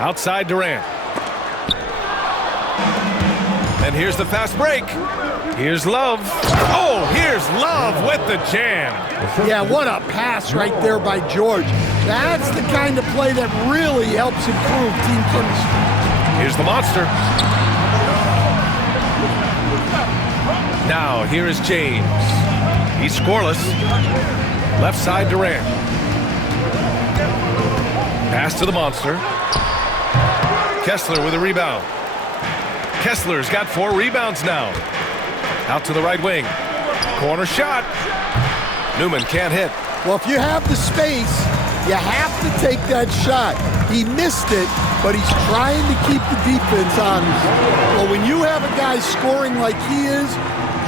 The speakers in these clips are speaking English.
Outside Durant. And here's the fast break. Here's Love. Oh, here's Love with the jam. Yeah, what a pass right there by George. That's the kind of play that really helps improve team chemistry. Here's the monster. Now, here is James. He's scoreless. Left side Durant. Pass to the monster. Kessler with a rebound. Kessler's got 4 rebounds now. Out to the right wing. Corner shot. Newman can't hit. Well, if you have the space, you have to take that shot. He missed it, but he's trying to keep the defense honest. Well, when you have a guy scoring like he is,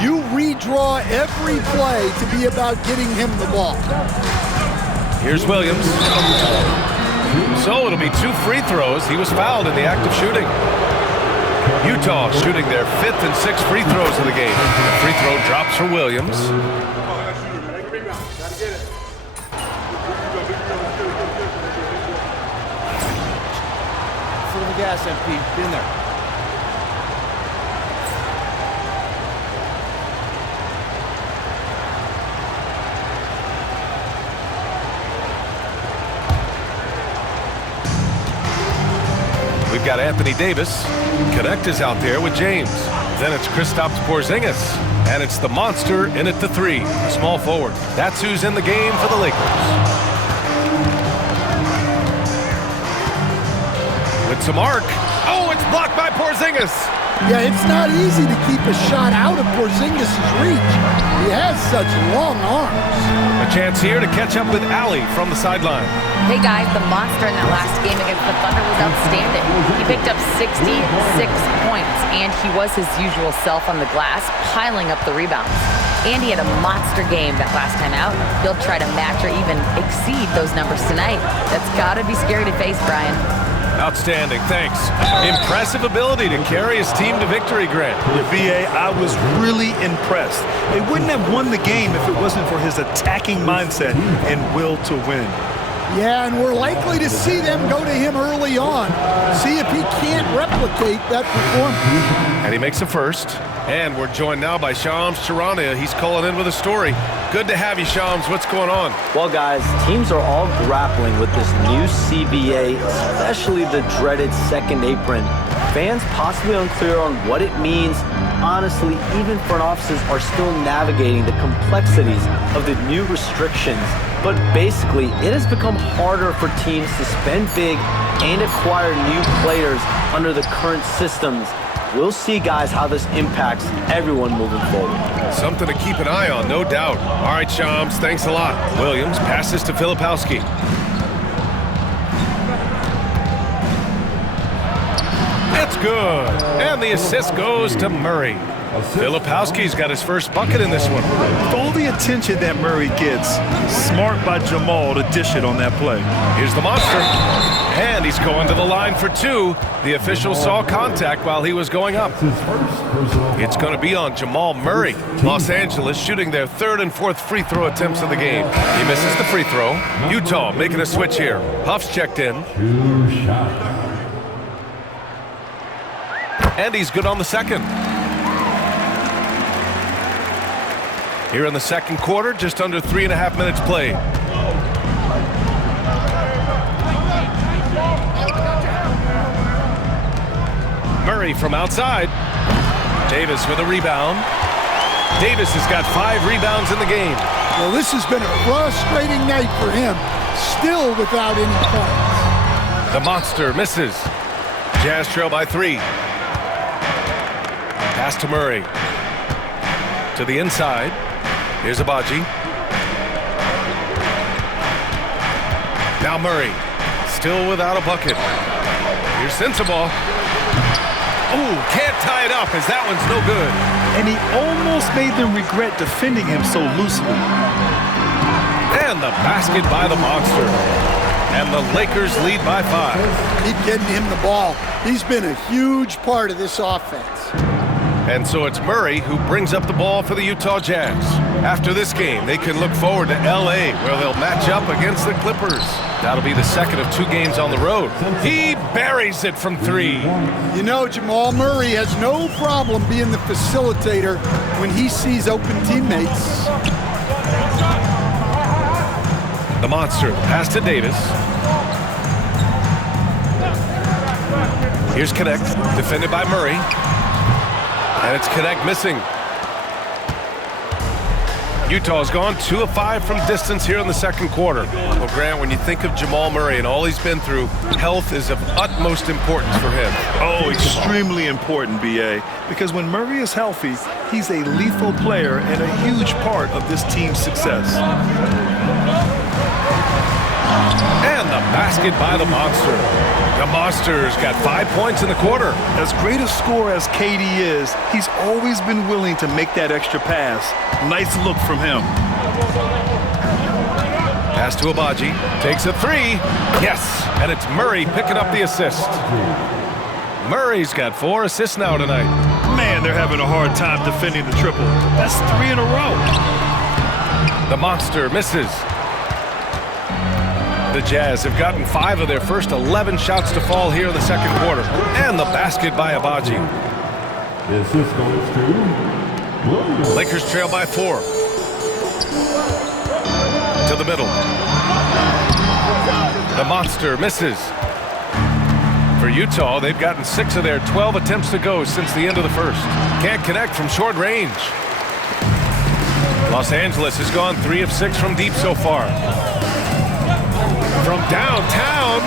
you redraw every play to be about getting him the ball. Here's Williams. So it'll be 2 free throws. He was fouled in the act of shooting. Utah shooting their 5th and 6th free throws of the game. The free throw drops for Williams. Foot on the gas, MP. Been there. We've got Anthony Davis. Connect is out there with James. Then it's Kristaps Porzingis. And it's the monster in at the 3, small forward. That's who's in the game for the Lakers. With some arc. Oh, it's blocked by Porzingis. Yeah, it's not easy to keep a shot out of Porzingis' reach. He has such long arms. A chance here to catch up with Allie from the sideline. Hey guys, the monster in that last game against the Thunder was outstanding. He picked up 66 points, and he was his usual self on the glass, piling up the rebounds. And he had a monster game that last time out. He'll try to match or even exceed those numbers tonight. That's gotta be scary to face, Brian. Outstanding, thanks. Impressive ability to carry his team to victory, Grant. VA, I was really impressed. They wouldn't have won the game if it wasn't for his attacking mindset and will to win. Yeah, and we're likely to see them go to him early on. See if he can't replicate that performance. And he makes a first. And we're joined now by Shams Charania. He's calling in with a story. Good to have you, Shams. What's going on? Well, guys, teams are all grappling with this new CBA, especially the dreaded second apron. Fans possibly unclear on what it means. Honestly, even front offices are still navigating the complexities of the new restrictions. But basically, it has become harder for teams to spend big and acquire new players under the current systems. We'll see, guys, how this impacts everyone moving forward. Something to keep an eye on, no doubt. All right, Shams, thanks a lot. Williams passes to Filipowski. That's good. And the assist goes to Murray. Filipowski's got his first bucket in this one. With all the attention that Murray gets, smart by Jamal to dish it on that play. Here's the monster. And he's going to the line for 2. The official saw contact while he was going up. It's going to be on Jamal Murray. Los Angeles shooting their 3rd and 4th free throw attempts of the game. He misses the free throw. Utah making a switch here. Huff's checked in. And he's good on the second. Here in the second quarter, just under 3.5 minutes played. Murray from outside. Davis with a rebound. Davis has got 5 rebounds in the game. Well, this has been a frustrating night for him. Still without any points. The monster misses. Jazz trail by 3. Pass to Murray. To the inside. Here's Abaji. Now Murray. Still without a bucket. Here's Sensabaugh. Oh, can't tie it up as that one's no good. And he almost made them regret defending him so loosely. And the basket by the monster. And the Lakers lead by 5. Keep getting him the ball. He's been a huge part of this offense. And so it's Murray who brings up the ball for the Utah Jazz. After this game, they can look forward to L.A., where they'll match up against the Clippers. That'll be the second of 2 games on the road. He buries it from 3. You know, Jamal Murray has no problem being the facilitator when he sees open teammates. The monster pass to Davis. Here's Connect, defended by Murray. And it's Connect missing. Utah's gone 2 of 5 from distance here in the second quarter. Well, Grant, when you think of Jamal Murray and all he's been through, health is of utmost importance for him. Oh, extremely important, B.A., because when Murray is healthy, he's a lethal player and a huge part of this team's success. And the basket by the Monster. The Monster's got 5 points in the quarter. As great a scorer as KD is, he's always been willing to make that extra pass. Nice look from him. Pass to Abaji. Takes a 3. Yes, and it's Murray picking up the assist. Murray's got 4 assists now tonight. Man, they're having a hard time defending the triple. That's 3 in a row. The Monster misses. The Jazz have gotten 5 of their first 11 shots to fall here in the second quarter. And the basket by Abaji. Lakers trail by 4. To the middle. The Monster misses. For Utah, they've gotten 6 of their 12 attempts to go since the end of the first. Can't connect from short range. Los Angeles has gone 3 of 6 from deep so far. From downtown,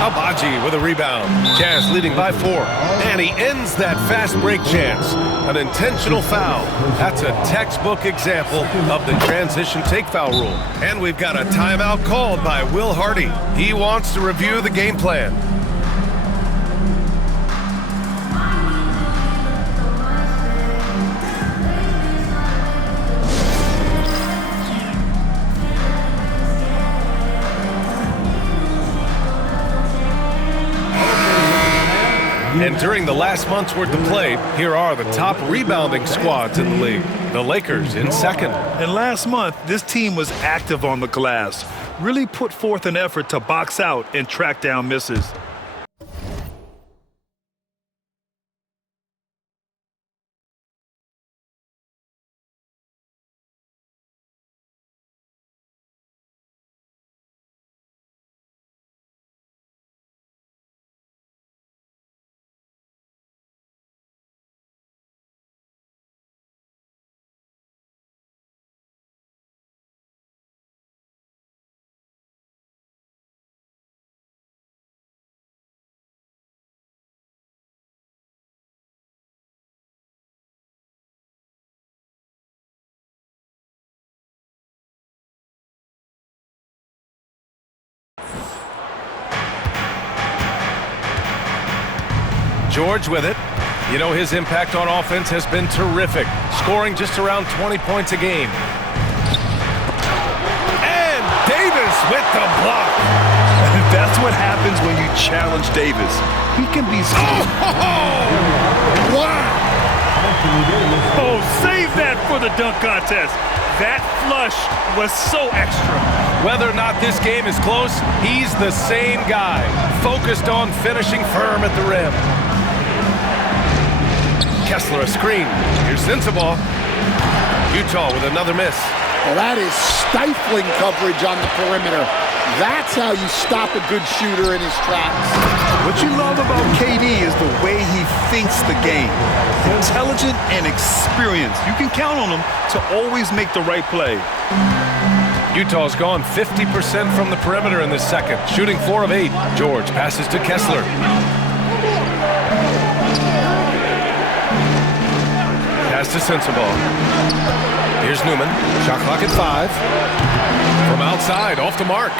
Abaji with a rebound. Jazz leading by 4. And he ends that fast break chance. An intentional foul. That's a textbook example of the transition take foul rule. And we've got a timeout called by Will Hardy. He wants to review the game plan. And during the last month's worth of play, here are the top rebounding squads in the league. The Lakers in second. And last month, this team was active on the glass. Really put forth an effort to box out and track down misses. George with it. You know, his impact on offense has been terrific, scoring just around 20 points a game. And Davis with the block. That's what happens when you challenge Davis. He can be skilled. Wow! Oh, save that for the dunk contest. That flush was so extra. Whether or not this game is close, he's the same guy, focused on finishing firm at the rim. Kessler a screen. Here's Sensabaugh. Utah with another miss. Well, that is stifling coverage on the perimeter. That's how you stop a good shooter in his tracks. What you love about KD is the way he thinks the game. Intelligent and experienced. You can count on him to always make the right play. Utah's gone 50% from the perimeter in this second, shooting 4 of 8. George passes to Kessler. Pass to Sensabaugh. Here's Newman. Shot clock at 5. From outside, off the mark.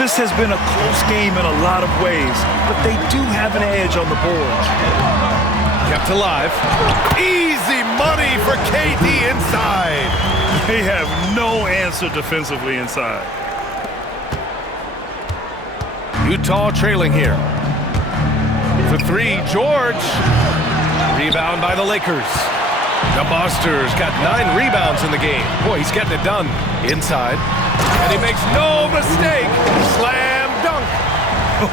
This has been a close game in a lot of ways, but they do have an edge on the board. Kept alive. Easy money for KD inside. They have no answer defensively inside. Utah trailing here. For 3, George. Rebound by the Lakers. The Monsters got 9 rebounds in the game. Boy, he's getting it done. Inside. And he makes no mistake. Slam dunk.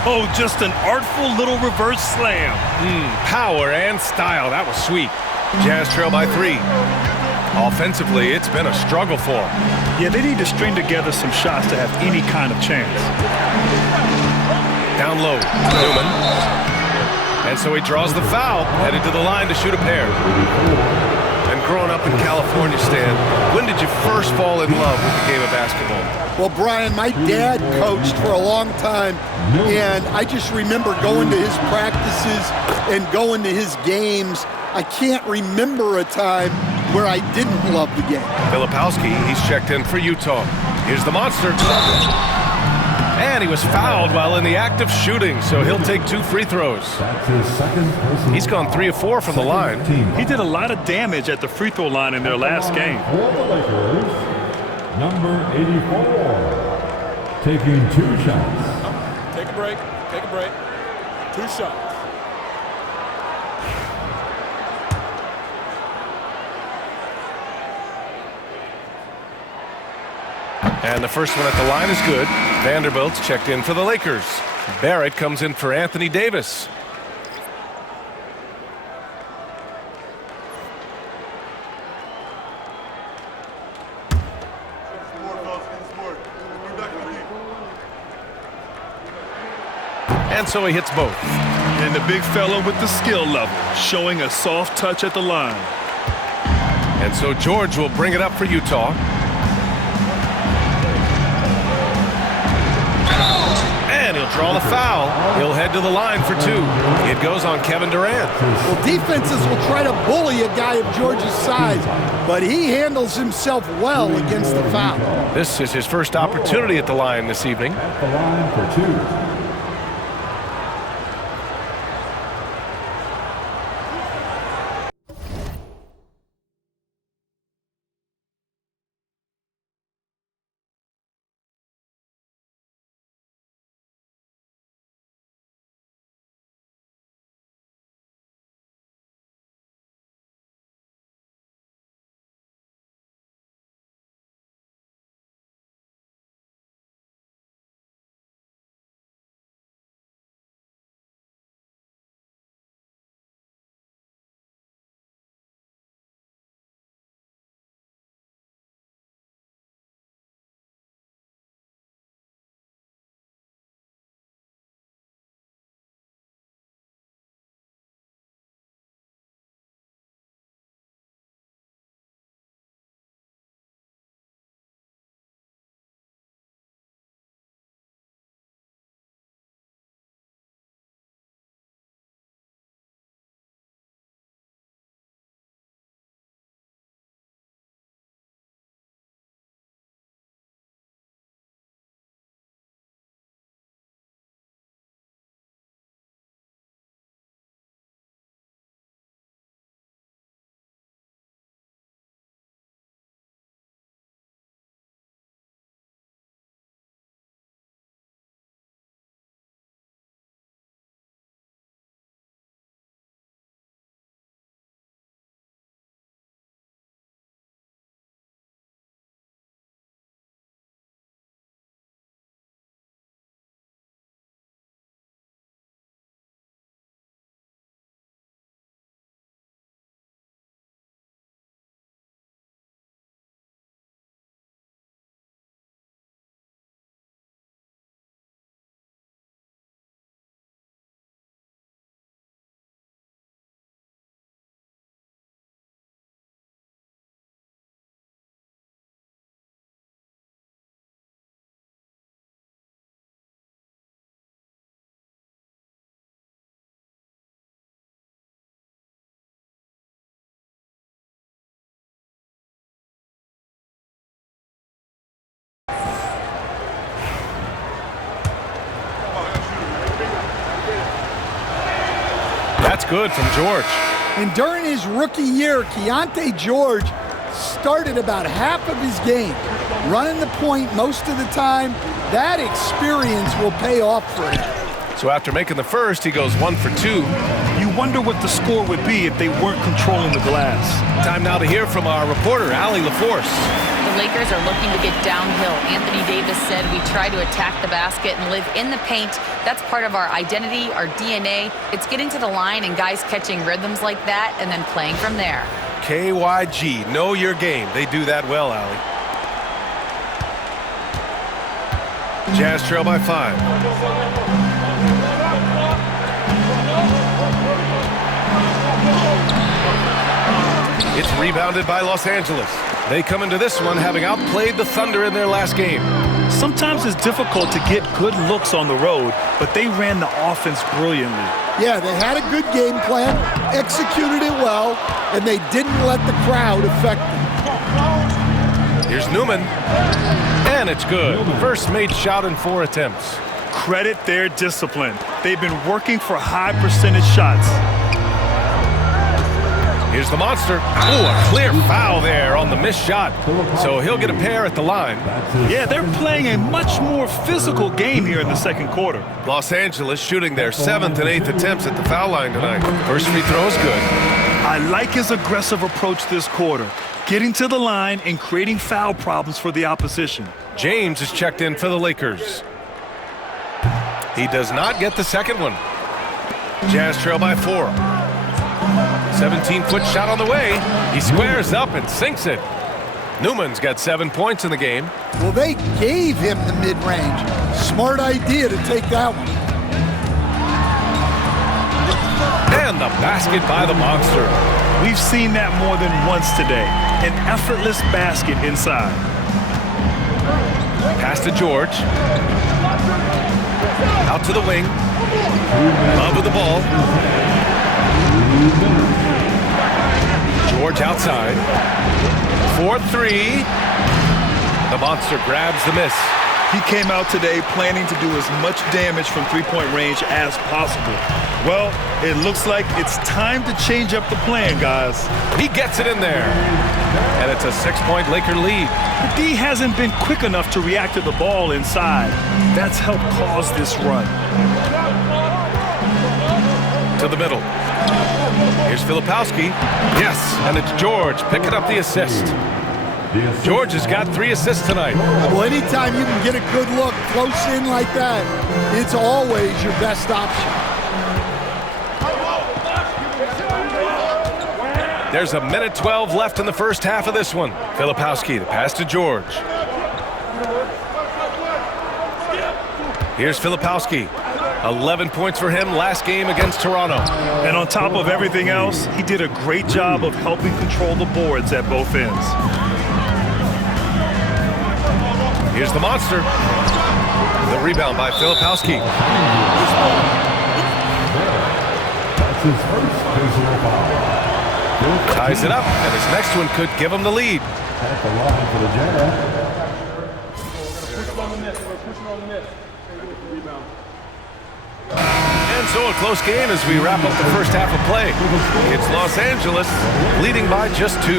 Oh, just an artful little reverse slam. Power and style. That was sweet. Jazz trail by 3. Offensively, it's been a struggle for them. Yeah, they need to string together some shots to have any kind of chance. Down low, Newman. And so he draws the foul, headed to the line to shoot a pair. And growing up in California, Stan, when did you first fall in love with the game of basketball? Well, Brian, my dad coached for a long time, and I just remember going to his practices and going to his games. I can't remember a time where I didn't love the game. Filipowski, he's checked in for Utah. Here's the Monster. And he was fouled while in the act of shooting, so he'll take 2 free throws. He's gone 3 of 4 from the line. He did a lot of damage at the free throw line in their last game. For the Lakers, number 84, taking 2 shots. Take a break. Take a break. 2 shots. And the first one at the line is good. Vanderbilt's checked in for the Lakers. Barrett comes in for Anthony Davis. And so he hits both. And the big fella with the skill level, showing a soft touch at the line. And so George will bring it up for Utah. And he'll draw the foul. He'll head to the line for 2. It goes on Kevin Durant. Well, defenses will try to bully a guy of George's size, but he handles himself well against the foul. This is his first opportunity at the line this evening. At the line for 2. That's good from George. And during his rookie year, Keontae George started about half of his game, running the point most of the time. That experience will pay off for him. So after making the first, he goes 1 for 2. You wonder what the score would be if they weren't controlling the glass. Time now to hear from our reporter, Allie LaForce. The Lakers are looking to get downhill. Anthony Davis said, we try to attack the basket and live in the paint. That's part of our identity, our DNA. It's getting to the line and guys catching rhythms like that and then playing from there. KYG, know your game. They do that well, Allie. Jazz trail by 5. It's rebounded by Los Angeles. They come into this one having outplayed the Thunder in their last game. Sometimes it's difficult to get good looks on the road, but they ran the offense brilliantly. Yeah, they had a good game plan, executed it well, and they didn't let the crowd affect them. Here's Newman, and it's good. First made shot in 4 attempts. Credit their discipline. They've been working for high percentage shots. Here's the monster. Ooh, a clear foul there on the missed shot. So he'll get a pair at the line. Yeah, they're playing a much more physical game here in the second quarter. Los Angeles shooting their 7th and 8th attempts at the foul line tonight. First free throw is good. I like his aggressive approach this quarter, getting to the line and creating foul problems for the opposition. James is checked in for the Lakers. He does not get the second one. Jazz trail by 4. 17-foot shot on the way. He squares up and sinks it. Newman's got 7 points in the game. Well, they gave him the mid-range. Smart idea to take that one. And the basket by the monster. We've seen that more than once today. An effortless basket inside. Pass to George. Out to the wing. Love with the ball. George outside. 4-3. The monster grabs the miss. He came out today planning to do as much damage from three-point range as possible. Well, it looks like it's time to change up the plan, guys. He gets it in there. And it's a 6-point Laker lead. The D hasn't been quick enough to react to the ball inside. That's helped cause this run. To the middle. Here's Filipowski. Yes, and it's George picking up the assist. George has got 3 assists tonight. Well, anytime you can get a good look close in like that, it's always your best option. There's a minute 12 left in the first half of this one. Filipowski, the pass to George. Here's Filipowski. 11 points for him last game against Toronto. And on top of everything else, he did a great job of helping control the boards at both ends. Here's the monster. The rebound by Filipowski. That's his first personal foul. Ties it up, and his next one could give him the lead. At the line for the Jazz. And so a close game as we wrap up the first half of play. It's Los Angeles leading by just 2.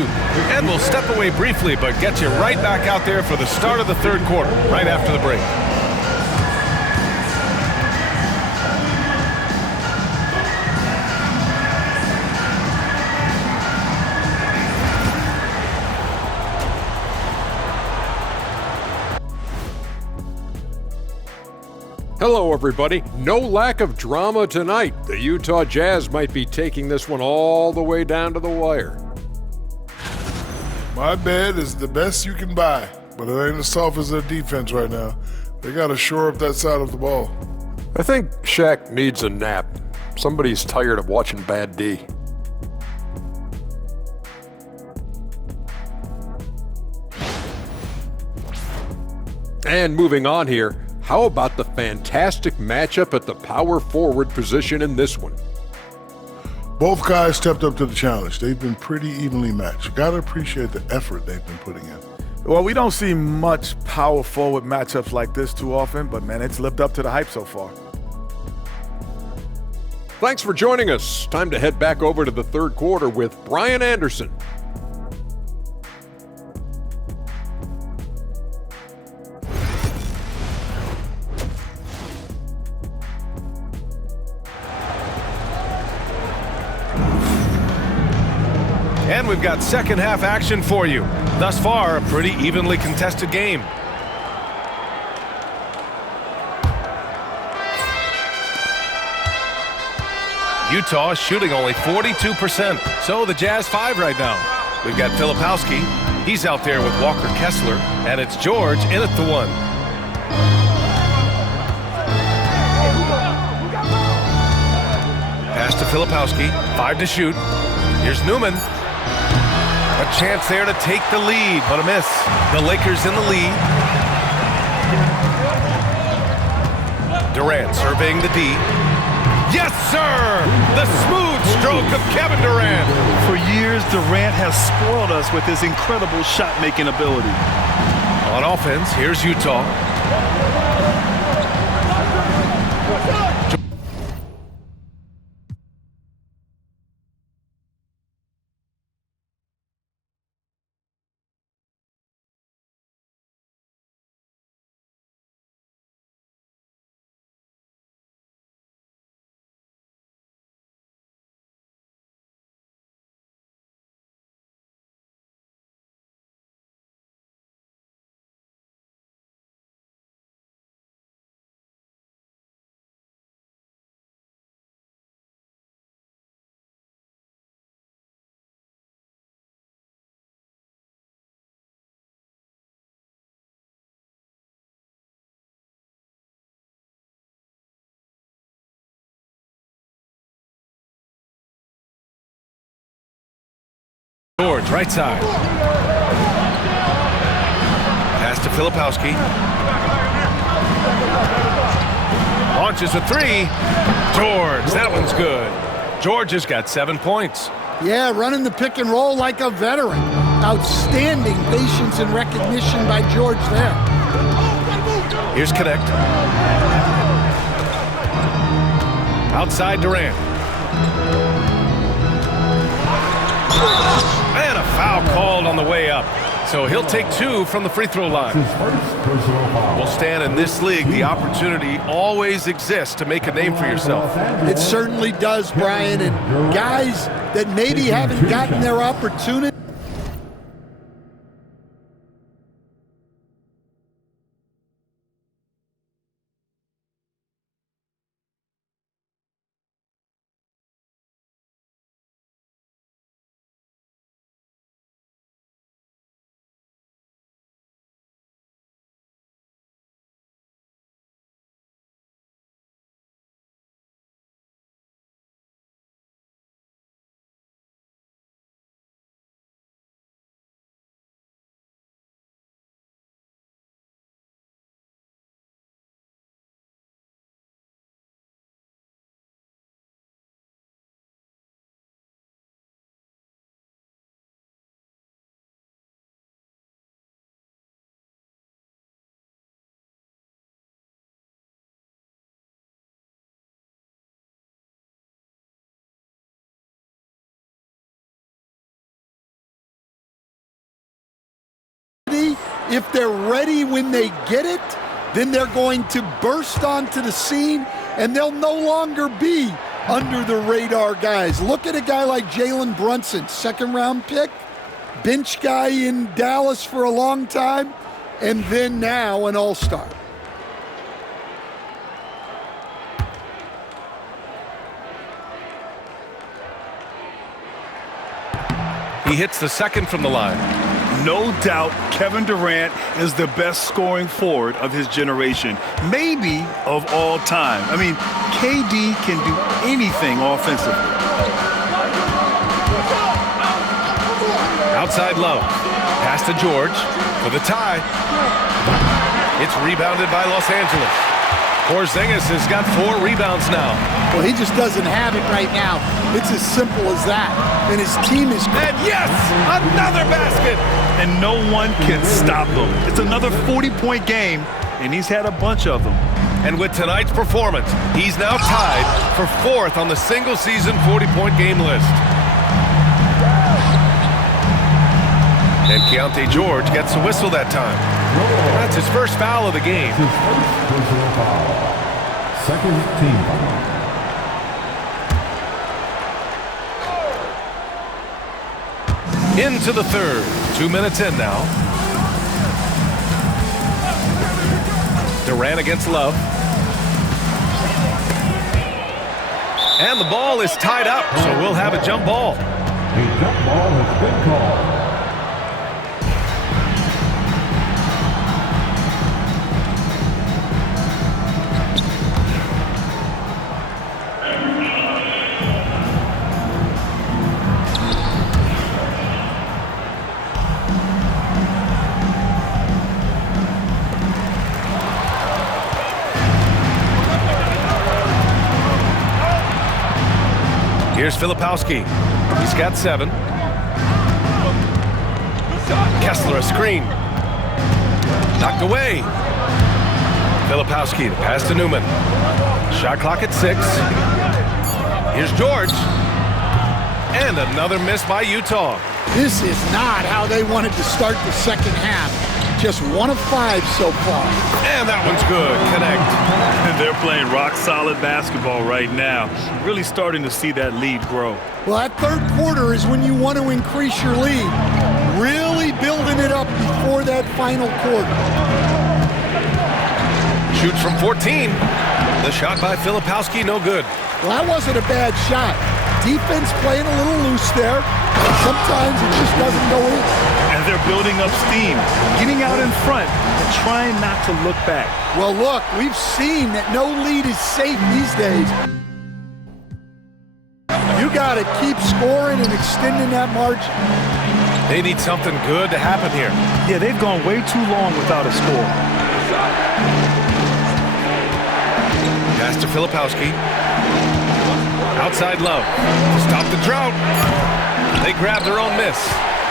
And we'll step away briefly, but get you right back out there for the start of the third quarter, right after the break. Hello, everybody. No lack of drama tonight. The Utah Jazz might be taking this one all the way down to the wire. My bed is the best you can buy, but it ain't as soft as their defense right now. They got to shore up that side of the ball. I think Shaq needs a nap. Somebody's tired of watching bad D. And moving on here, how about the fantastic matchup at the power forward position in this one? Both guys stepped up to the challenge. They've been pretty evenly matched. Got to appreciate the effort they've been putting in. Well, we don't see much power forward matchups like this too often, but man, it's lived up to the hype so far. Thanks for joining us. Time to head back over to the third quarter with Brian Anderson. And we've got second half action for you. Thus far, a pretty evenly contested game. Utah shooting only 42%. So the Jazz 5 right now. We've got Filipowski. He's out there with Walker Kessler. And it's George in at the 1. Pass to Filipowski. 5 to shoot. Here's Newman. A chance there to take the lead, but a miss. The Lakers in the lead. Durant surveying the D. Yes, sir! The smooth stroke of Kevin Durant. For years, Durant has spoiled us with his incredible shot-making ability. On offense, here's Utah. George, right side. Pass to Filipowski. Launches a 3. George, that one's good. George has got 7 points. Yeah, running the pick and roll like a veteran. Outstanding patience and recognition by George there. Here's Connect. Outside Durant. And a foul called on the way up. So he'll take 2 from the free throw line. Well, Stan, in this league, the opportunity always exists to make a name for yourself. It certainly does, Brian. And guys that maybe haven't gotten their opportunity. If they're ready when they get it, then they're going to burst onto the scene and they'll no longer be under the radar guys. Look at a guy like Jalen Brunson, second-round pick, bench guy in Dallas for a long time, and then now an all-star. He hits the second from the line. No doubt Kevin Durant is the best scoring forward of his generation, maybe of all time. I mean, KD can do anything offensively. Outside Love. Pass to George for the tie. It's rebounded by Los Angeles. Porzingis has got 4 rebounds now. Well, he just doesn't have it right now. It's as simple as that. And his team is... And yes, another basket. And no one can stop him. It's another 40-point game, and he's had a bunch of them. And with tonight's performance, he's now tied for 4th on the single-season 40-point game list. And Keontae George gets a whistle that time. That's his first foul of the game. His first personal foul. Second team foul. Into the third. 2 minutes in now. Durant against Love. And the ball is tied up, so we'll have a jump ball. A jump ball has been called. Here's Filipowski. He's got 7. Kessler a screen. Knocked away. Filipowski, the pass to Newman. Shot clock at 6. Here's George. And another miss by Utah. This is not how they wanted to start the second half. Just 1 of 5 so far. And that one's good. Connect. And they're playing rock-solid basketball right now. Really starting to see that lead grow. Well, that third quarter is when you want to increase your lead. Really building it up before that final quarter. Shoots from 14. The shot by Filipowski, no good. Well, that wasn't a bad shot. Defense playing a little loose there. Sometimes it just doesn't go in. And they're building up steam, getting out in front and trying not to look back. Well, look, we've seen that no lead is safe these days. You got to keep scoring and extending that margin. They need something good to happen here. Yeah, they've gone way too long without a score. Pass to Filipowski. Outside Love. To stop the drought. They grab their own miss.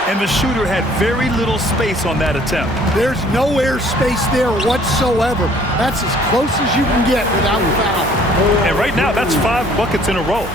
And the shooter had very little space on that attempt. There's no air space there whatsoever. That's as close as you can get without foul. And right now, that's 5 buckets in a row.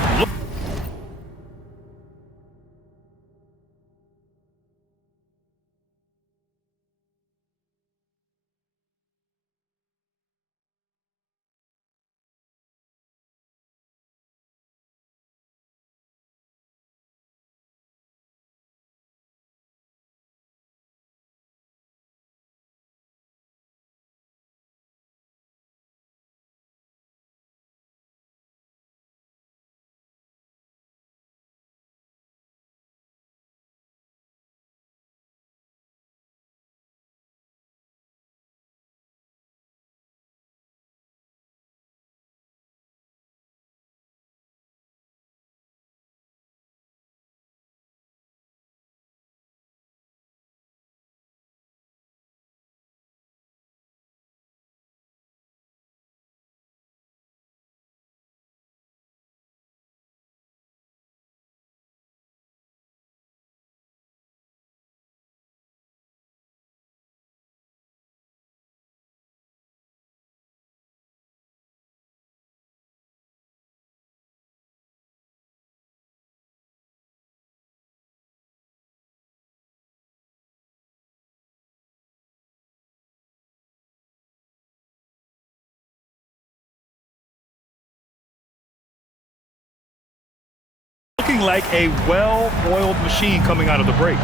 Looking like a well-oiled machine coming out of the break.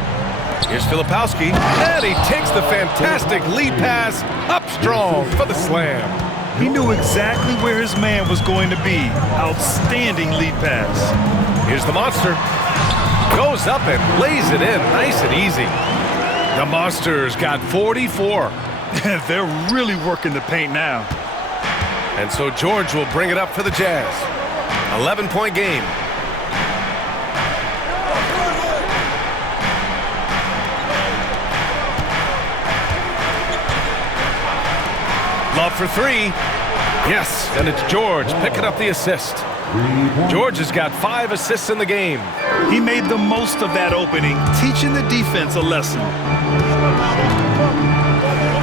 Here's Filipowski, and he takes the fantastic lead pass up strong for the slam. He knew exactly where his man was going to be. Outstanding lead pass. Here's the Monster. Goes up and lays it in nice and easy. The Monsters got 44. They're really working the paint now. And so George will bring it up for the Jazz. 11-point game. Love for 3. Yes, and it's George picking up the assist. George has got 5 assists in the game. He made the most of that opening, teaching the defense a lesson.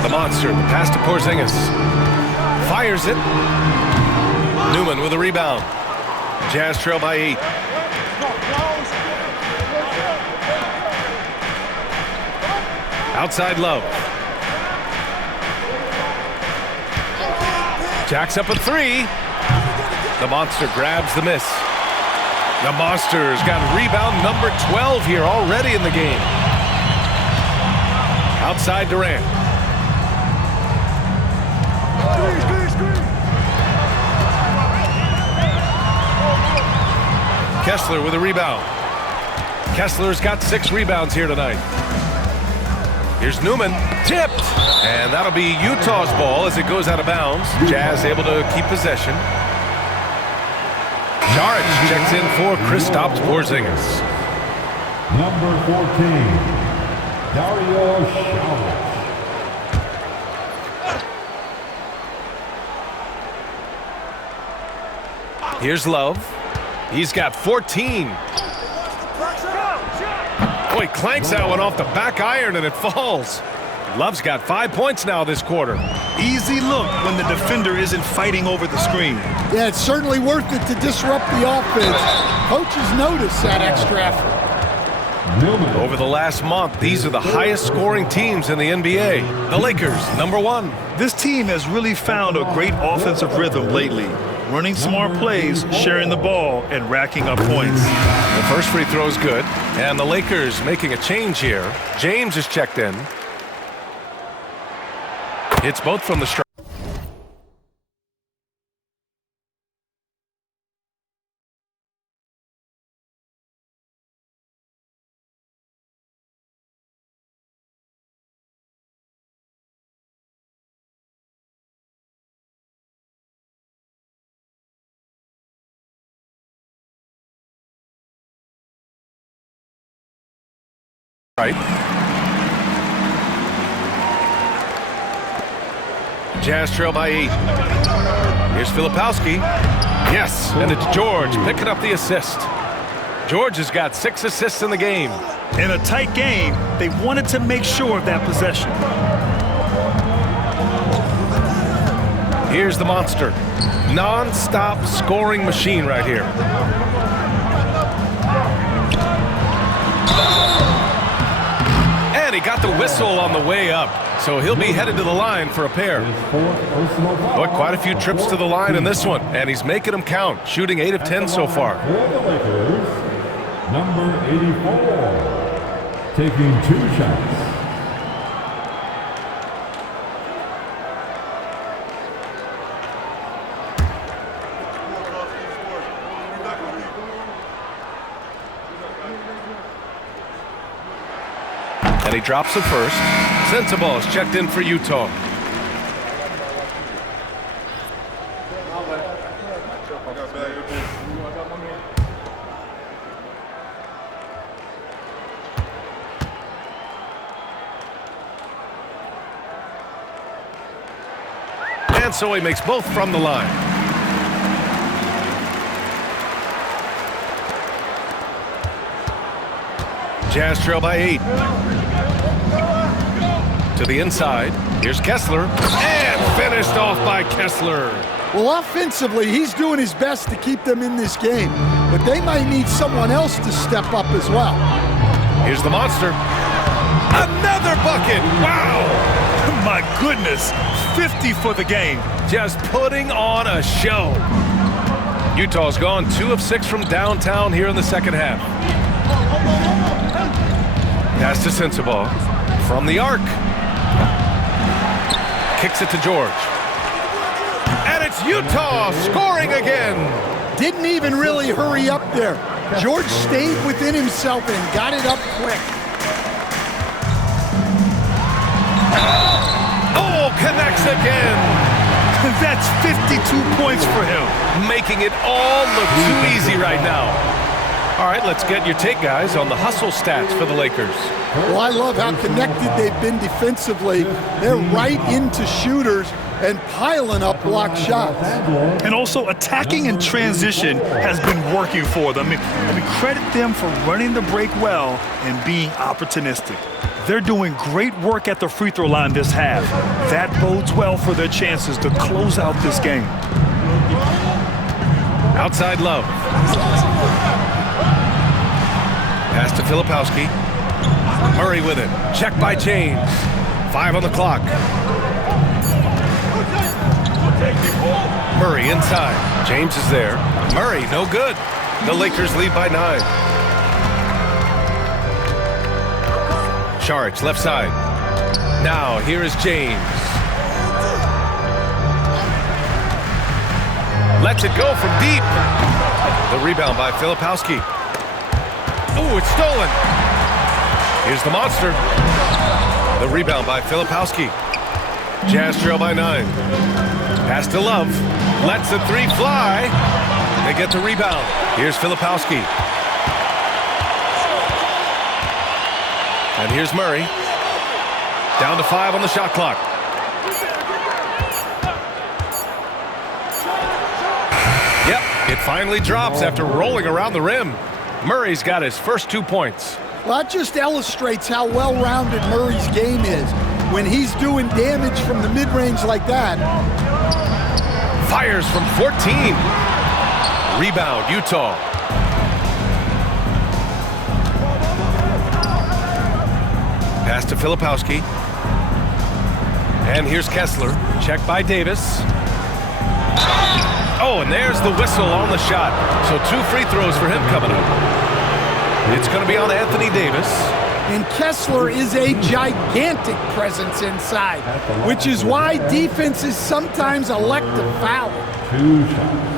The Monster, the pass to Porzingis. Fires it. Newman with a rebound. Jazz trail by 8. Outside Love. Jacks up a 3. The Monster grabs the miss. The Monsters got rebound number 12 here already in the game. Outside Durant. Kessler with a rebound. Kessler's got 6 rebounds here tonight. Here's Newman, tipped, and that'll be Utah's ball as it goes out of bounds. Jazz able to keep possession. Saric checks in for Kristaps Porzingis. Number 14, Dario Saric. Here's Love. He's got 14. Oh, he clanks that one off the back iron and it falls. Love's got 5 points now this quarter. Easy look when the defender isn't fighting over the screen. Yeah, it's certainly worth it to disrupt the offense. Coaches notice that extra effort. Over the last month, these are the highest scoring teams in the NBA. The Lakers, number 1. This team has really found a great offensive rhythm lately. Running smart plays, sharing the ball, and racking up points. The first free throw is good, and the Lakers making a change here. James is checked in. It's both from the strike. Right. Jazz trail by 8. Here's Filipowski. Yes, and it's George picking up the assist. George has got 6 assists in the game. In a tight game, they wanted to make sure of that possession. Here's the Monster. Non-stop scoring machine right here. And he got the whistle on the way up, so he'll be headed to the line for a pair. Boy, quite a few trips to the line in this one, and he's making them count, shooting 8 of 10 so far. Number 84, taking 2 shots. And he drops it first. Sensabaugh is checked in for Utah. And so he makes both from the line. Jazz trail by 8. To the inside. Here's Kessler. And finished off by Kessler. Well, offensively, he's doing his best to keep them in this game, but they might need someone else to step up as well. Here's the Monster. Another bucket. Wow. My goodness. 50 for the game. Just putting on a show. Utah's gone 2 of 6 from downtown here in the second half. Pass to Sensabaugh. From the arc. Kicks it to George. And it's Utah scoring again. Didn't even really hurry up there. George stayed within himself and got it up quick. Oh, connects again. That's 52 points for him. Making it all look too easy right now. All right, let's get your take, guys, on the hustle stats for the Lakers. Well, I love how connected they've been defensively. They're right into shooters and piling up block shots. And also attacking in transition has been working for them. I mean, credit them for running the break well and being opportunistic. They're doing great work at the free throw line this half. That bodes well for their chances to close out this game. Outside Love. Pass to Filipowski. Murray with it. Check by James. 5 on the clock. Murray inside. James is there. Murray, no good. The Lakers lead by 9. Saric, left side. Now, here is James. Lets it go from deep. The rebound by Filipowski. Ooh, it's stolen. Here's the monster. The rebound by Filipowski. Jazz trail by 9. Pass to Love. Lets the 3 fly. They get the rebound. Here's Filipowski. And here's Murray. Down to 5 on the shot clock. Yep, it finally drops after rolling around the rim. Murray's got his first 2 points. Well, that just illustrates how well-rounded Murray's game is. When he's doing damage from the mid-range like that. Fires from 14. Rebound, Utah. Pass to Filipowski. And here's Kessler. Checked by Davis. Oh, and there's the whistle on the shot. So 2 free throws for him coming up. It's going to be on Anthony Davis. And Kessler is a gigantic presence inside, which is why defenses sometimes elect to foul. 2 shots.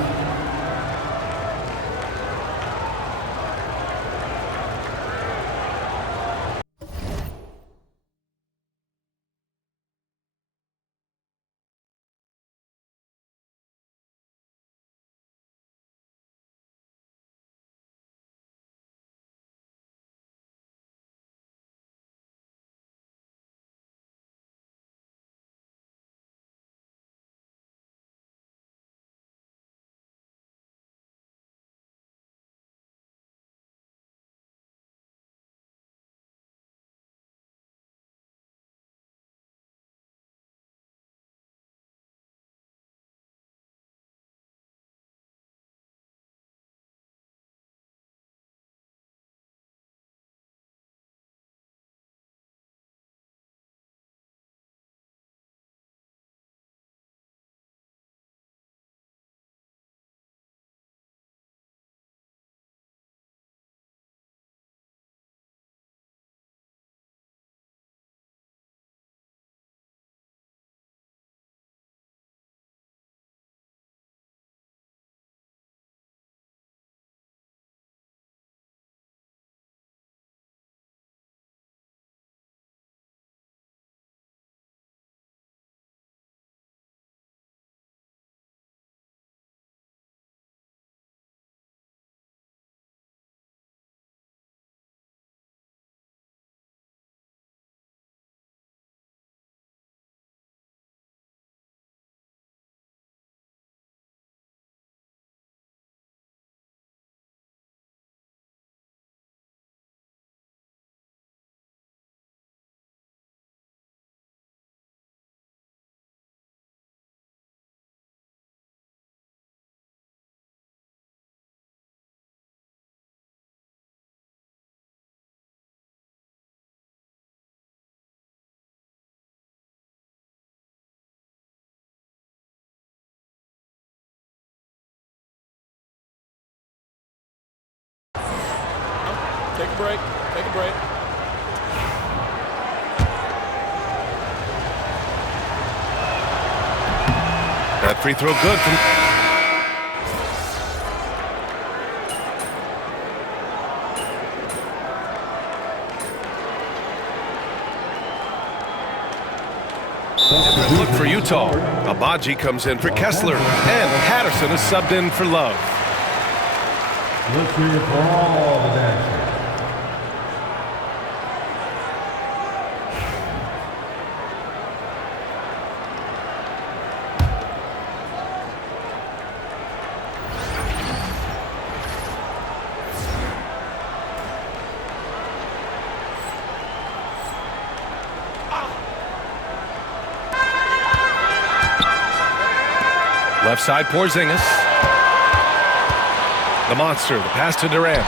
Take a break. Take a break. That free throw good from... Look for Utah. Abaji comes in for Kessler, and Patterson is subbed in for Love. Let's hear it for all the dancers. Left side, Porzingis. The monster, the pass to Durant.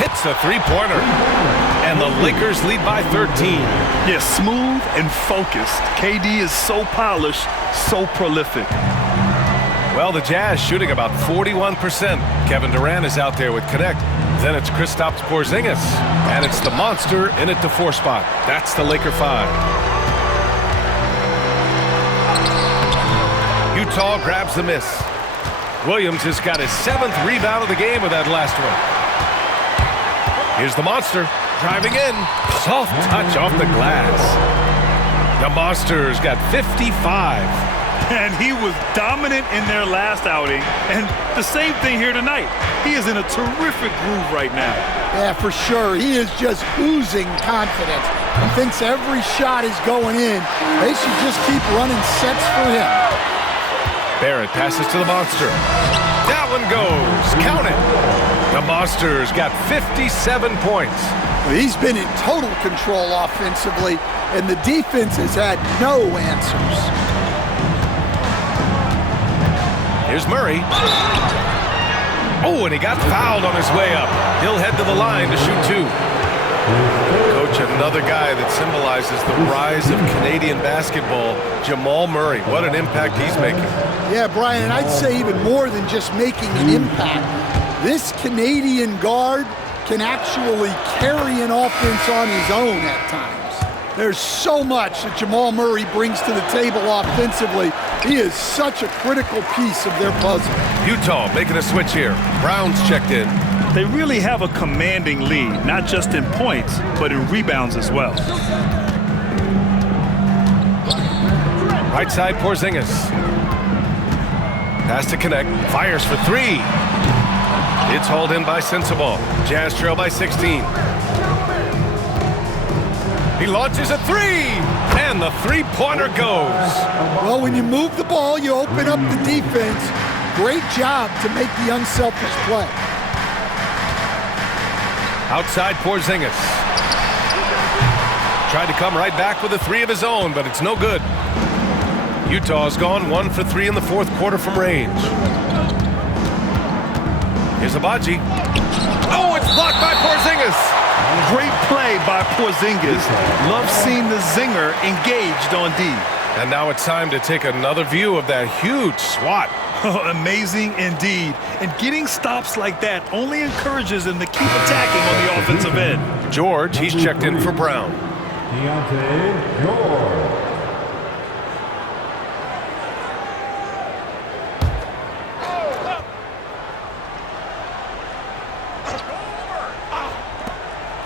Hits the three-pointer. And the Lakers lead by 13. Yeah, smooth and focused. KD is so polished, so prolific. Well, the Jazz shooting about 41%. Kevin Durant is out there with Connect. Then it's Kristaps Porzingis. And it's the monster in at the 4 spot. That's the Laker 5. Utah grabs the miss. Williams has got his 7th rebound of the game with that last one. Here's the monster driving in. Soft touch off the glass. The monster's got 55. And he was dominant in their last outing. And the same thing here tonight. He is in a terrific groove right now. Yeah, for sure. He is just oozing confidence. He thinks every shot is going in. They should just keep running sets for him. Barrett passes to the monster. That one goes. Count it. The monster's got 57 points. Well, he's been in total control offensively, and the defense has had no answers. Here's Murray. Oh, and he got fouled on his way up. He'll head to the line to shoot 2. Coach, another guy that symbolizes the rise of Canadian basketball, Jamal Murray. What an impact he's making. Yeah, Brian, and I'd say even more than just making an impact. This Canadian guard can actually carry an offense on his own at times. There's so much that Jamal Murray brings to the table offensively. He is such a critical piece of their puzzle. Utah making a switch here. Brown's checked in. They really have a commanding lead, not just in points, but in rebounds as well. Right side, Porzingis. Pass to Connect. Fires for 3. It's hauled in by Sensabaugh. Jazz trail by 16. He launches a 3, and the 3-pointer goes. Well, when you move the ball, you open up the defense. Great job to make the unselfish play. Outside Porzingis. Tried to come right back with a 3 of his own, but it's no good. Utah's gone 1 for 3 in the 4th quarter from range. Here's Abaji. Oh, it's blocked by Porzingis. Great play by Porzingis. Love seeing the zinger engaged on D. And now it's time to take another view of that huge swat. Amazing indeed. And getting stops like that only encourages them to keep attacking on the offensive end. George, he's checked in for Brown. Keontae George.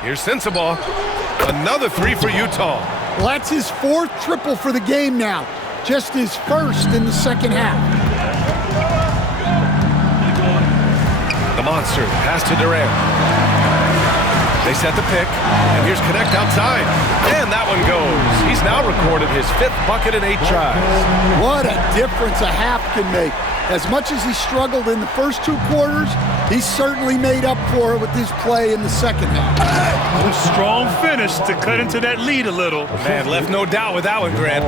Here's Sensabaugh. Another 3 for Utah. Well, that's his 4th triple for the game now. Just his 1st in the second half. The monster pass to Durant. They set the pick, and here's Connect outside. And that one goes. He's now recorded his 5th bucket in 8 tries. What a difference a half can make. As much as he struggled in the first 2 quarters, he certainly made up for it with his play in the second half. A strong finish to cut into that lead a little. Man, left no doubt with that one, Grant.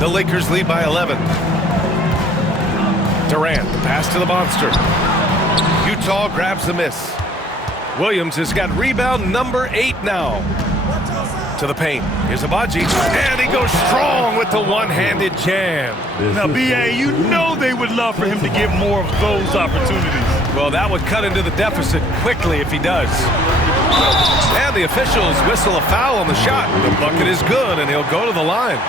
The Lakers lead by 11. Durant, the pass to the monster. Utah grabs the miss. Williams has got rebound number 8 now. To the paint. Here's Abaji. And he goes strong with the one-handed jam. Now, B.A., you know they would love for him to get more of those opportunities. Well, that would cut into the deficit quickly if he does. And the officials whistle a foul on the shot. The bucket is good, and he'll go to the line.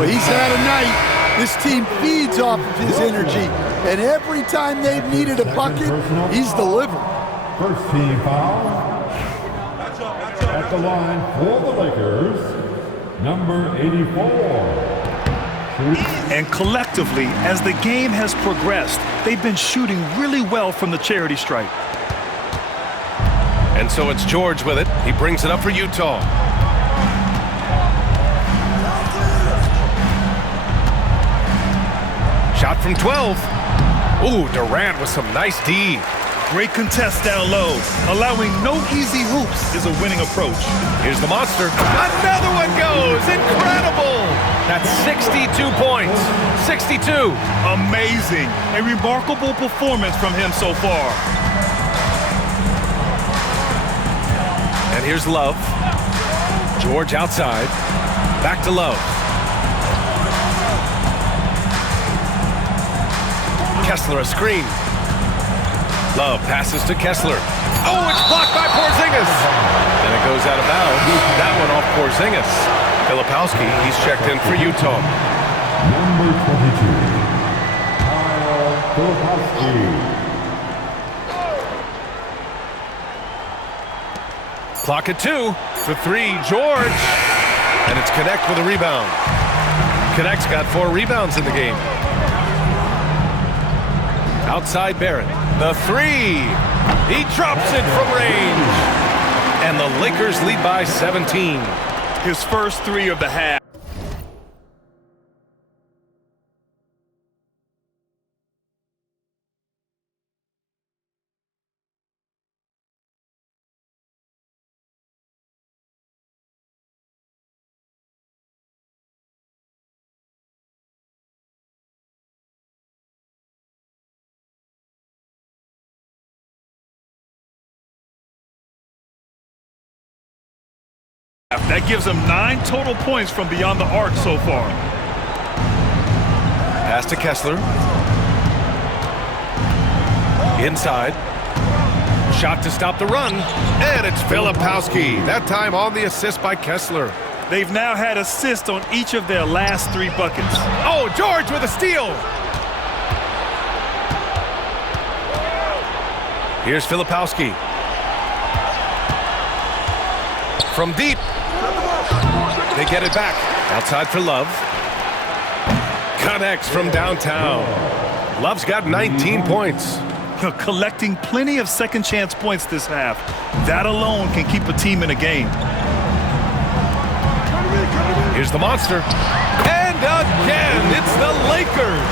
Well, he's had a night. This team feeds off of his energy, and every time they've needed a bucket, he's delivered. First team foul. At the line for the Lakers, number 84. And collectively, as the game has progressed, they've been shooting really well from the charity stripe. And so it's George with it. He brings it up for Utah. Shot from 12. Ooh, Durant with some nice D. Great contest down low. Allowing no easy hoops is a winning approach. Here's the monster. Another one goes. Incredible. That's 62 points. 62. Amazing. A remarkable performance from him so far. And here's Love. George outside. Back to Love. Kessler a screen. Love passes to Kessler. Oh, it's blocked by Porzingis. And it goes out of bounds. That one off Porzingis. Filipowski, he's checked in for Utah. Number 22, Kyle Filipowski. Clock at 2. For 3, George. And it's Connect with a rebound. Connect's got 4 rebounds in the game. Outside Barrett. The 3. He drops it from range. And the Lakers lead by 17. His first 3 of the half. That gives him 9 total points from beyond the arc so far. Pass to Kessler. Inside. Shot to stop the run. And it's Filipowski. That time on the assist by Kessler. They've now had assists on each of their last 3 buckets. Oh, George with a steal. Here's Filipowski. From deep. They get it back. Outside for Love. Connects from downtown. Love's got 19 points. Collecting plenty of second chance points this half. That alone can keep a team in a game. Here's the monster. And again, it's the Lakers.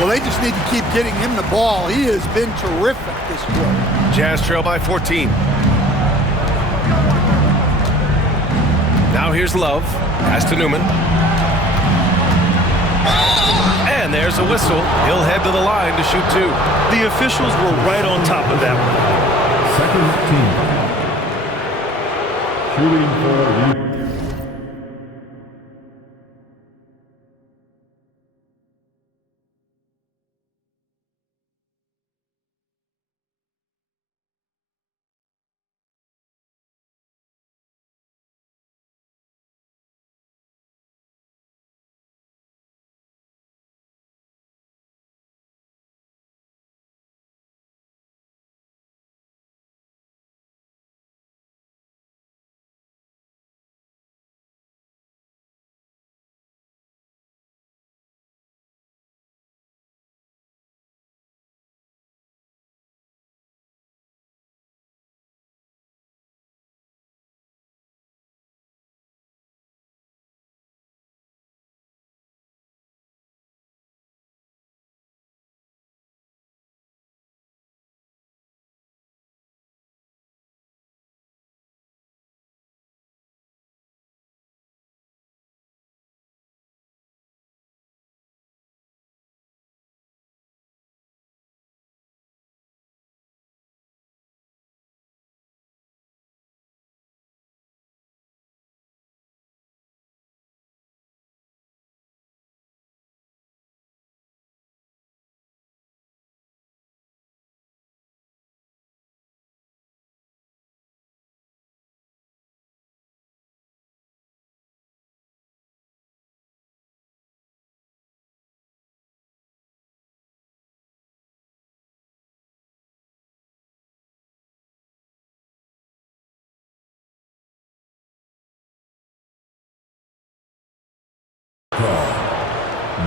Well, they just need to keep getting him the ball. He has been terrific this quarter. Jazz trail by 14. Now here's Love. Pass to Newman. And there's a whistle. He'll head to the line to shoot 2. The officials were right on top of that one. Second team. Shooting for Utah.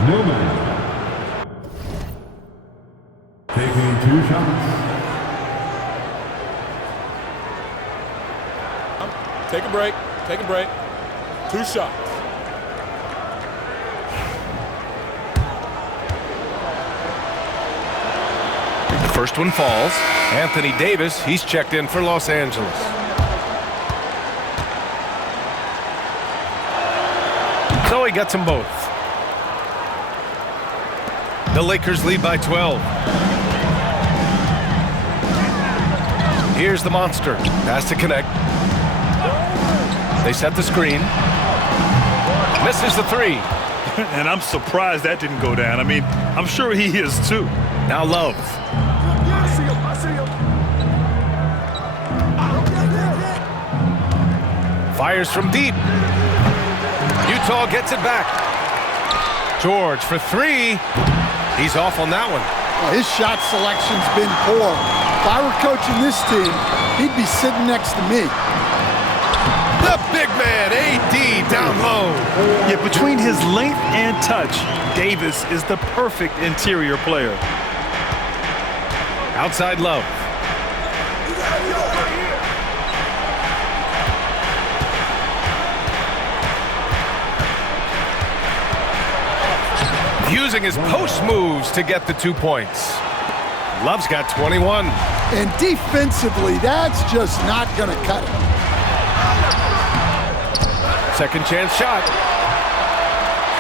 Newman taking 2 shots. Take a break. Take a break. 2 shots. The first one falls. Anthony Davis, he's checked in for Los Angeles. So he gets them both. The Lakers lead by 12. Here's the monster. Pass to Connect. They set the screen. Misses the 3. And I'm surprised that didn't go down. I mean, I'm sure he is too. Now Love. Fires from deep. Utah gets it back. George for three. He's off on that one. Well, his shot selection's been poor. If I were coaching this team, he'd be sitting next to me. The big man, AD, down low. Yeah, between his length and touch, Davis is the perfect interior player. Outside Love. Using his post moves to get the 2 points. Love's got 21. And defensively, that's just not going to cut it. Second chance shot.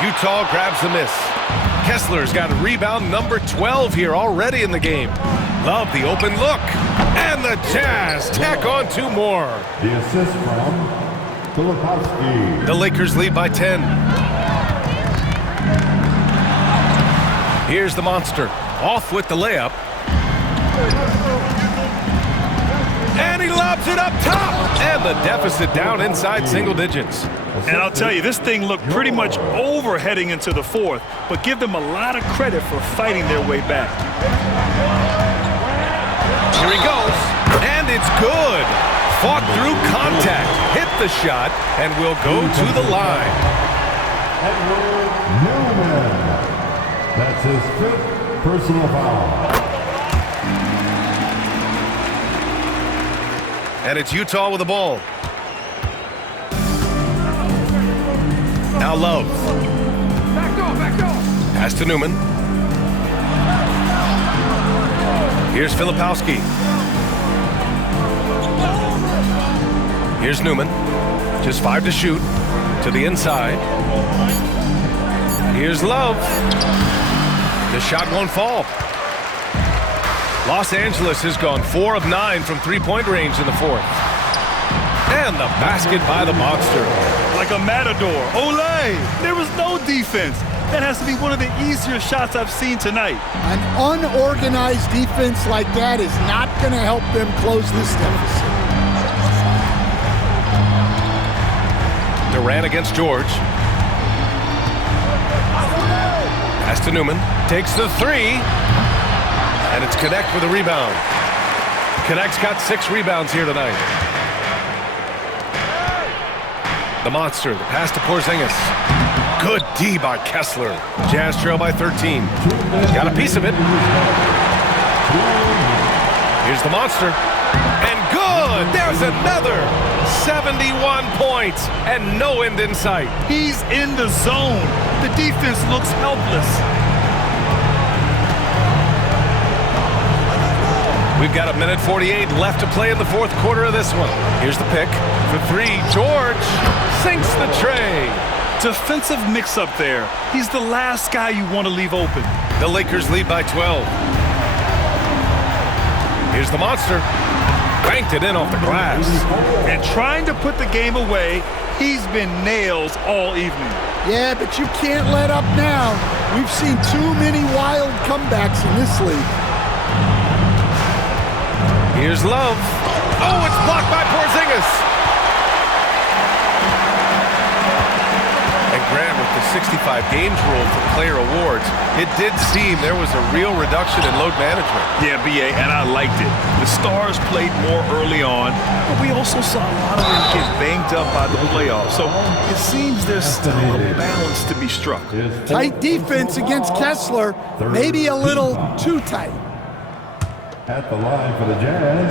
Utah grabs the miss. Kessler's got rebound number 12 here already in the game. Love the open look. And the Jazz tack on 2 more. The assist from Filipowski. The Lakers lead by 10. Here's the monster. Off with the layup. And he lobs it up top. And the deficit down inside single digits. And I'll tell you, this thing looked pretty much over heading into the fourth, but give them a lot of credit for fighting their way back. Here he goes. And it's good. Fought through contact. Hit the shot and will go to the line. Newman. That's his 5th personal foul. And it's Utah with the ball. Now Love. Pass to Newman. Here's Filipowski. Here's Newman. Just 5 to shoot. To the inside. Here's Love. The shot won't fall. Los Angeles has gone 4 of 9 from 3-point range in the fourth. And the basket by the monster. Like a matador. Olay! There was no defense. That has to be one of the easier shots I've seen tonight. An unorganized defense like that is not going to help them close this deficit. Durant against George. Pass to Newman. Takes the 3. And it's Connect with a rebound. Connect's got 6 rebounds here tonight. The monster. The pass to Porzingis. Good D by Kessler. Jazz trail by 13. Got a piece of it. Here's the monster. And good! There's another! 71 points and no end in sight. He's in the zone. The defense looks helpless. We've got 1:48 left to play in the fourth quarter of this one. Here's the pick for 3. George sinks the tray. Defensive mix-up there. He's the last guy you want to leave open. The Lakers lead by 12. Here's the monster. Banked it in off the glass. And trying to put the game away, he's been nails all evening. Yeah, but you can't let up now. We've seen too many wild comebacks in this league. Here's Love. Oh, it's blocked by Porzingis. And Grant, with the 65 games rule for player awards, it did seem there was a real reduction in load management. Yeah, BA, and I liked it. The Stars played more early on, but we also saw a lot of them get banged up by the playoffs. So it seems there's still a balance to be struck. Tight defense against Kessler, maybe a little too tight. At the line for the Jazz,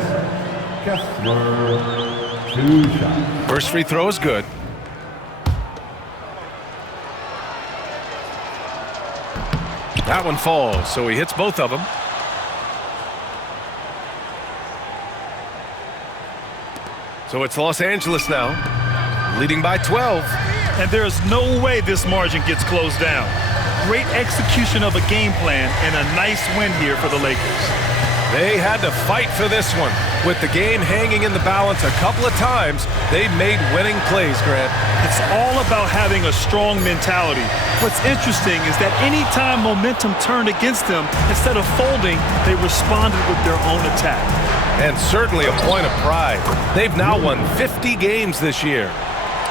Kessler, 2 shots. First free throw is good. That one falls, so he hits both of them. So it's Los Angeles now, leading by 12. And there's no way this margin gets closed down. Great execution of a game plan and a nice win here for the Lakers. They had to fight for this one. With the game hanging in the balance a couple of times, they made winning plays, Grant. It's all about having a strong mentality. What's interesting is that anytime momentum turned against them, instead of folding, they responded with their own attack. And certainly a point of pride. They've now won 50 games this year.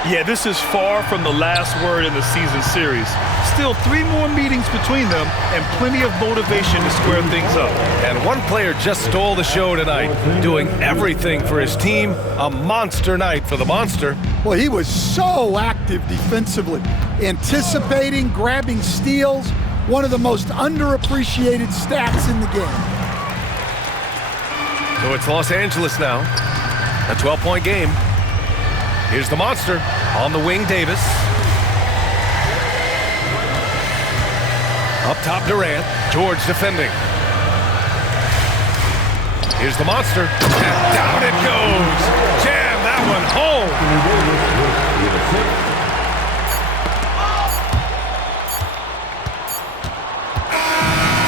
Yeah, this is far from the last word in the season series. Still 3 more meetings between them and plenty of motivation to square things up. And one player just stole the show tonight, doing everything for his team. A monster night for the Monster. Well, he was so active defensively, anticipating, grabbing steals, one of the most underappreciated stats in the game. So it's Los Angeles now, a 12-point game. Here's the Monster on the wing, Davis. Up top, Durant. George defending. Here's the Monster. And down it goes. Jam that one home.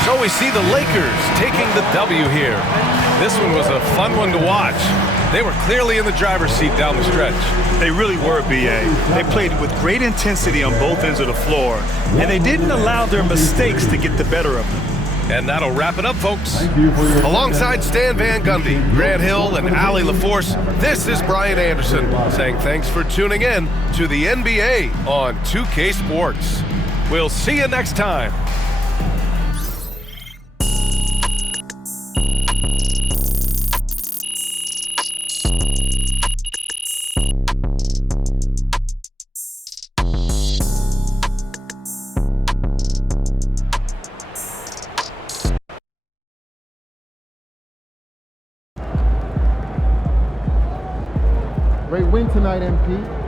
So we see the Lakers taking the W here. This one was a fun one to watch. They were clearly in the driver's seat down the stretch. They really were, B.A. They played with great intensity on both ends of the floor, and they didn't allow their mistakes to get the better of them. And that'll wrap it up, folks. Alongside Stan Van Gundy, Grant Hill, and Allie LaForce, this is Brian Anderson saying thanks for tuning in to the NBA on 2K Sports. We'll see you next time. Great win tonight, MP.